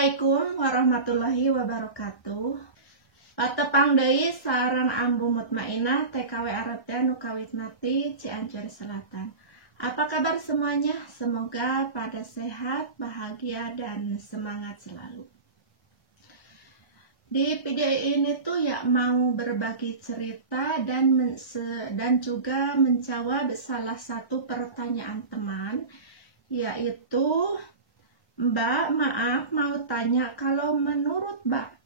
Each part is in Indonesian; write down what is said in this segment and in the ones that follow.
Assalamualaikum warahmatullahi wabarakatuh. Patepang deui sareng Ambu Mutmainah TKW Aratia Nukawit Mati Cianjur Selatan. Apa kabar semuanya? Semoga pada sehat, bahagia, dan semangat selalu. Di video ini tuh ya mau berbagi cerita dan juga menjawab salah satu pertanyaan teman, yaitu Mbak, maaf mau tanya, kalau menurut Mbak,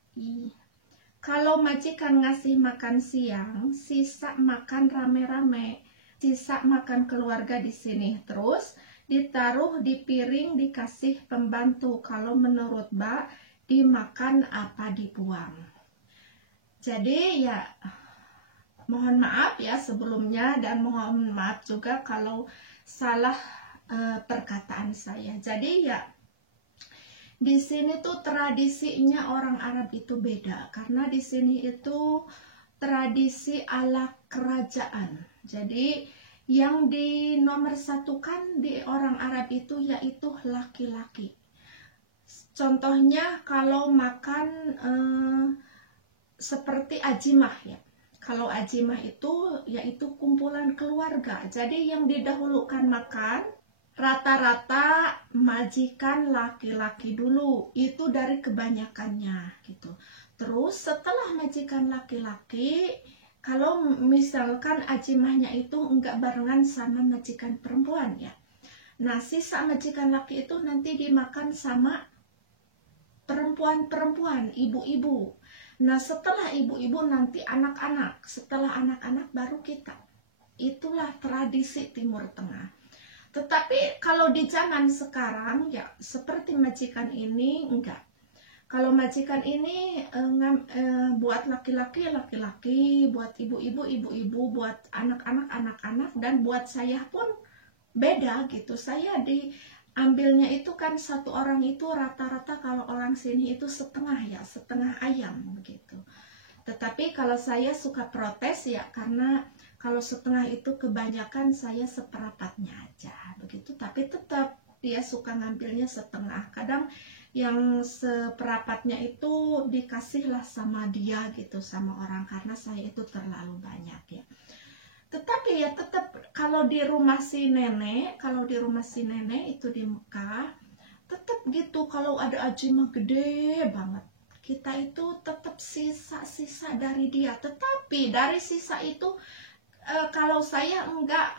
kalau majikan ngasih makan siang, sisa makan rame-rame, sisa makan keluarga di sini, terus ditaruh di piring dikasih pembantu, kalau menurut Mbak, dimakan apa dibuang? Jadi ya mohon maaf ya sebelumnya, dan mohon maaf juga kalau salah perkataan saya. Jadi ya di sini tuh tradisinya orang Arab itu beda, karena di sini itu tradisi ala kerajaan. Jadi yang dinomorsatukan di orang Arab itu yaitu laki-laki. Contohnya kalau makan seperti ajimah ya. Kalau ajimah itu yaitu kumpulan keluarga. Jadi yang didahulukan makan rata-rata majikan laki-laki dulu, itu dari kebanyakannya gitu. Terus setelah majikan laki-laki, kalau misalkan ajimahnya itu enggak barengan sama majikan perempuan ya, nah sisa majikan laki itu nanti dimakan sama perempuan-perempuan, ibu-ibu. Nah setelah ibu-ibu nanti anak-anak, setelah anak-anak baru kita. Itulah tradisi Timur Tengah. Tetapi kalau di zaman sekarang ya seperti majikan ini enggak. Kalau majikan ini buat laki-laki laki-laki, buat ibu-ibu ibu-ibu, buat anak-anak anak-anak, dan buat saya pun beda gitu. Saya diambilnya itu kan satu orang itu rata-rata kalau orang sini itu setengah ya, setengah ayam begitu. Tetapi kalau saya suka protes ya, karena kalau setengah itu kebanyakan saya seperempatnya aja begitu. Tapi tetap dia suka ngambilnya setengah. Kadang yang seperempatnya itu dikasihlah sama dia gitu, sama orang, karena saya itu terlalu banyak ya. Tetapi ya tetap kalau di rumah si nenek, itu di Mekah, tetap gitu. Kalau ada ajimah gede banget, kita itu tetap sisa-sisa dari dia. Tetapi dari sisa itu kalau saya enggak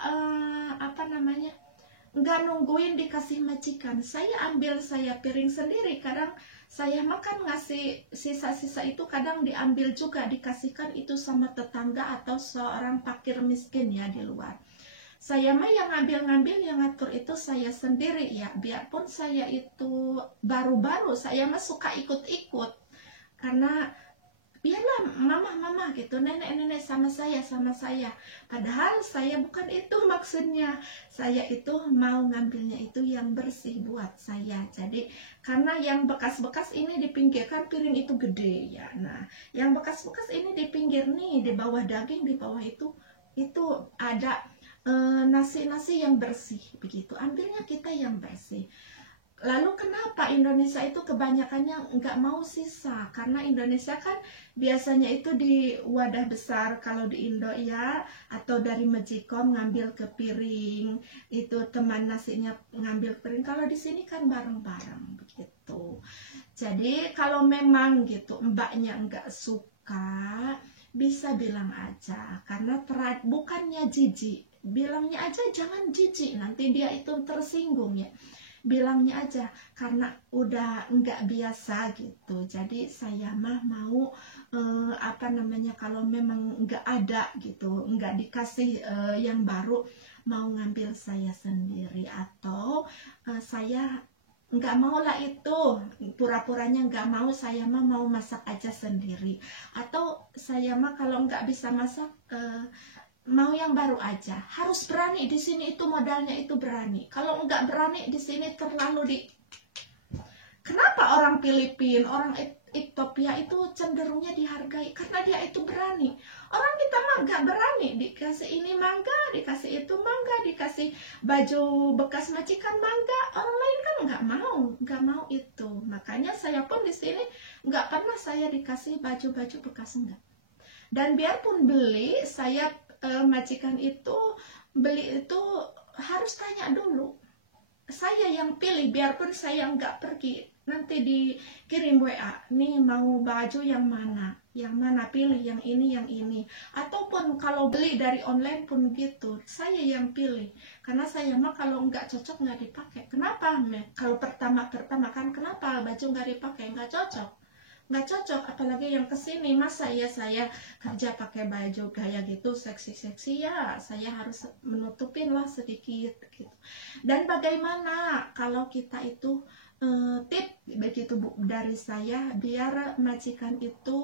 enggak nungguin dikasih majikan, saya ambil, saya piring sendiri. Kadang saya makan ngasih sisa-sisa itu, kadang diambil juga dikasihkan itu sama tetangga atau seorang fakir miskin ya di luar. Saya mah yang ngambil-ngambil, yang ngatur itu saya sendiri ya. Biarpun saya itu baru-baru, saya mah suka ikut-ikut, karena biarlah mama gitu, nenek sama saya. Padahal saya bukan itu maksudnya. Saya itu mau ngambilnya itu yang bersih buat saya. Jadi karena yang bekas-bekas ini dipinggirkan, piring itu gede ya. Nah yang bekas-bekas ini di pinggir nih, di bawah daging, di bawah itu ada nasi-nasi yang bersih begitu. Ambilnya kita yang bersih. Lalu kenapa Indonesia itu kebanyakannya nggak mau sisa? Karena Indonesia kan biasanya itu di wadah besar, kalau di Indo ya, atau dari Magicom ngambil ke piring, itu teman nasinya ngambil piring. Kalau di sini kan bareng-bareng begitu. Jadi kalau memang gitu mbaknya nggak suka, bisa bilang aja, karena bukannya jijik, bilangnya aja jangan jijik, nanti dia itu tersinggung ya. Bilangnya aja karena udah nggak biasa gitu. Jadi saya mah mau kalau memang nggak ada gitu, nggak dikasih yang baru, mau ngambil saya sendiri, atau saya nggak mau lah itu, pura-puranya nggak mau, saya mah mau masak aja sendiri. Atau saya mah kalau nggak bisa masak, mau yang baru aja. Harus berani di sini, itu modalnya itu berani. Kalau nggak berani di sini terlalu Kenapa orang Filipina, orang Ethiopia itu cenderungnya dihargai karena dia itu berani. Orang kita mah gak berani, dikasih ini mangga, dikasih itu mangga, dikasih baju bekas majikan mangga. Orang lain kan gak mau itu. Makanya saya pun di sini gak pernah saya dikasih baju-baju bekas, enggak. Dan biarpun beli, saya majikan itu beli itu harus tanya dulu. Saya yang pilih, biarpun saya nggak pergi, nanti dikirim WA, nih mau baju yang mana pilih, yang ini. Ataupun kalau beli dari online pun gitu, saya yang pilih, karena saya mah kalau nggak cocok nggak dipakai. Kenapa? Kalau pertama kan kenapa baju nggak dipakai, nggak cocok, apalagi yang kesini. Masa ya saya kerja pakai baju gaya gitu seksi ya, saya harus menutupin lah sedikit gitu. Dan bagaimana kalau kita itu tip begitu Bu dari saya, biar majikan itu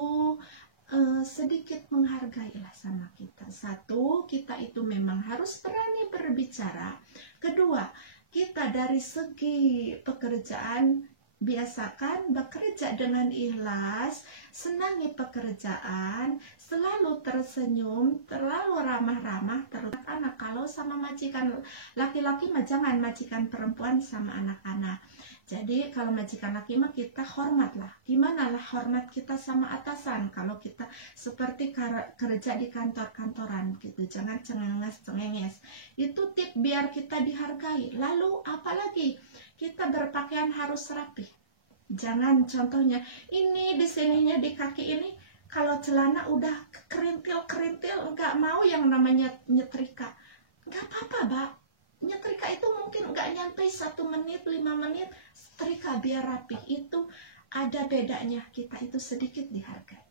sedikit menghargai lah sama kita. Satu, kita itu memang harus berani berbicara. Kedua, kita dari segi pekerjaan biasakan bekerja dengan ikhlas, senangi pekerjaan, selalu tersenyum, terlalu ramah-ramah, terutama anak. Kalau sama majikan laki-laki mah jangan, majikan perempuan sama anak-anak. Jadi kalau majikan laki mah kita hormat lah. Gimana lah hormat kita sama atasan kalau kita seperti kerja di kantor-kantoran gitu. Jangan cengenges. Itu tip biar kita dihargai. Lalu apalagi kita berpakaian harus rapi. Jangan contohnya ini di sininya di kaki ini, kalau celana udah kerintil, nggak mau yang namanya nyetrika. Nggak apa-apa, Mbak. Nyetrika itu mungkin nggak nyampe 1 menit, 5 menit, setrika biar rapi. Itu ada bedanya, kita itu sedikit dihargai.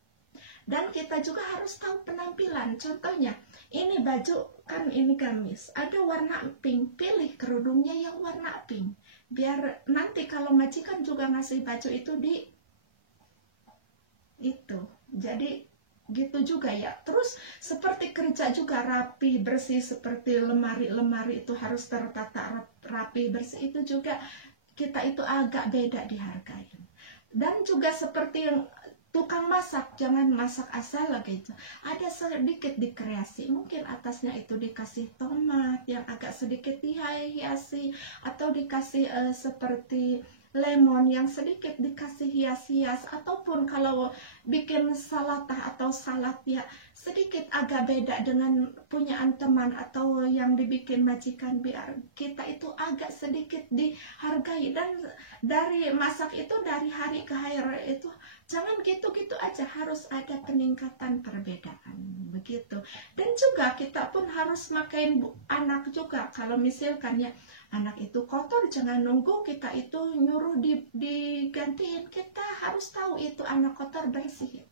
Dan kita juga harus tahu penampilan. Contohnya, ini baju kan ini gamis, ada warna pink, pilih kerudungnya yang warna pink. Biar nanti kalau majikan juga ngasih baju itu itu. Jadi gitu juga ya. Terus seperti kerja juga rapi, bersih, seperti lemari itu harus tertata rapi, bersih. Itu juga kita itu agak beda dihargai. Dan juga seperti yang tukang masak, jangan masak asal gitu. Ada sedikit dikreasi, mungkin atasnya itu dikasih tomat yang agak sedikit dihiasi, atau dikasih seperti lemon yang sedikit dikasih hias-hias, ataupun kalau bikin salatah atau salad ya sedikit agak beda dengan punyaan teman atau yang dibikin majikan, biar kita itu agak sedikit dihargai. Dan dari masak itu dari hari ke hari itu jangan gitu-gitu aja, harus ada peningkatan perbedaan begitu. Dan juga kita pun harus makain anak juga. Kalau misalkan ya anak itu kotor, jangan nunggu kita itu nyuruh digantiin. Kita harus tahu itu anak kotor, bersihin.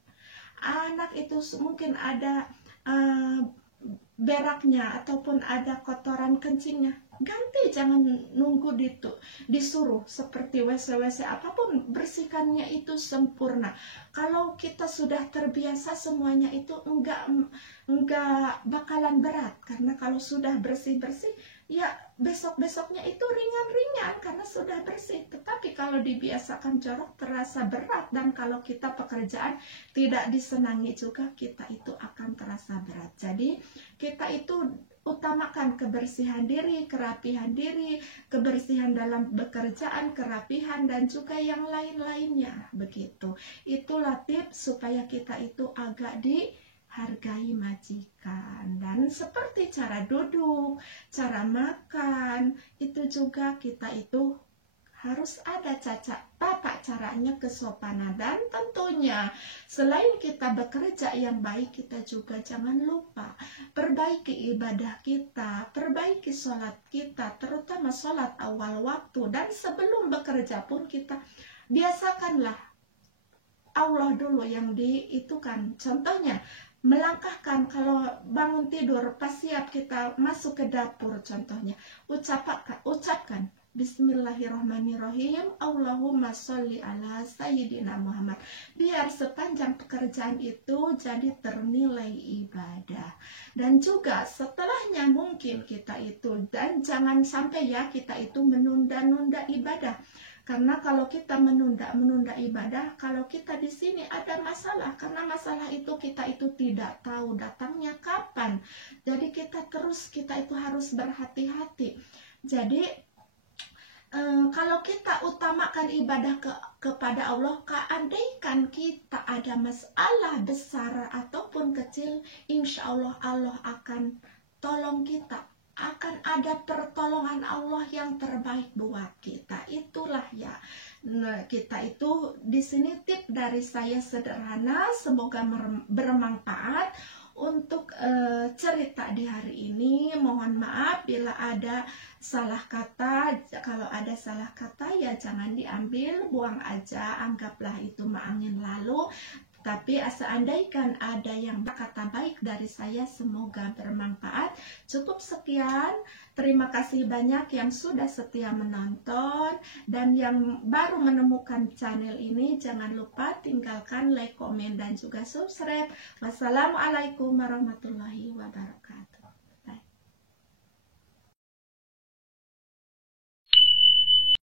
Anak itu mungkin ada beraknya ataupun ada kotoran kencingnya, ganti, jangan nunggu disuruh. Seperti WC apapun, bersihkannya itu sempurna. Kalau kita sudah terbiasa semuanya itu enggak bakalan berat, karena kalau sudah bersih-bersih ya besok-besoknya itu ringan-ringan karena sudah bersih. Tetapi kalau dibiasakan jorok terasa berat, dan kalau kita pekerjaan tidak disenangi juga, kita itu akan terasa berat. Jadi kita itu utamakan kebersihan diri, kerapihan diri, kebersihan dalam bekerjaan, kerapihan, dan juga yang lain-lainnya begitu. Itulah tips supaya kita itu agak dihargai majikan. Dan seperti cara duduk, cara makan, itu juga kita itu harus ada tata caranya, kesopanan. Dan tentunya selain kita bekerja yang baik, kita juga jangan lupa perbaiki ibadah kita, perbaiki sholat kita, terutama sholat awal waktu. Dan sebelum bekerja pun kita biasakanlah Allah dulu yang diitukan. Contohnya melangkahkan, kalau bangun tidur pas siap kita masuk ke dapur, contohnya ucapkan Bismillahirrahmanirrahim, Allahumma sholli ala Sayyidina Muhammad. Biar sepanjang pekerjaan itu jadi ternilai ibadah. Dan juga setelahnya mungkin kita itu, dan jangan sampai ya kita itu menunda-nunda ibadah. Karena kalau kita menunda ibadah, kalau kita di sini ada masalah, karena masalah itu kita itu tidak tahu datangnya kapan. Jadi kita itu harus berhati-hati. Jadi kalau kita utamakan ibadah kepada Allah, andaikan kita ada masalah besar ataupun kecil, insya Allah Allah akan tolong kita. Akan ada pertolongan Allah yang terbaik buat kita. Itulah ya. Nah, kita itu di sini tip dari saya sederhana, semoga bermanfaat untuk cerita di hari ini. Mohon maaf bila ada salah kata. Kalau ada salah kata ya jangan diambil, buang aja, anggaplah itu angin lalu. Tapi seandainya ada yang berkata baik dari saya, semoga bermanfaat. Cukup sekian. Terima kasih banyak yang sudah setia menonton. Dan yang baru menemukan channel ini, jangan lupa tinggalkan like, komen, dan juga subscribe. Wassalamualaikum warahmatullahi wabarakatuh.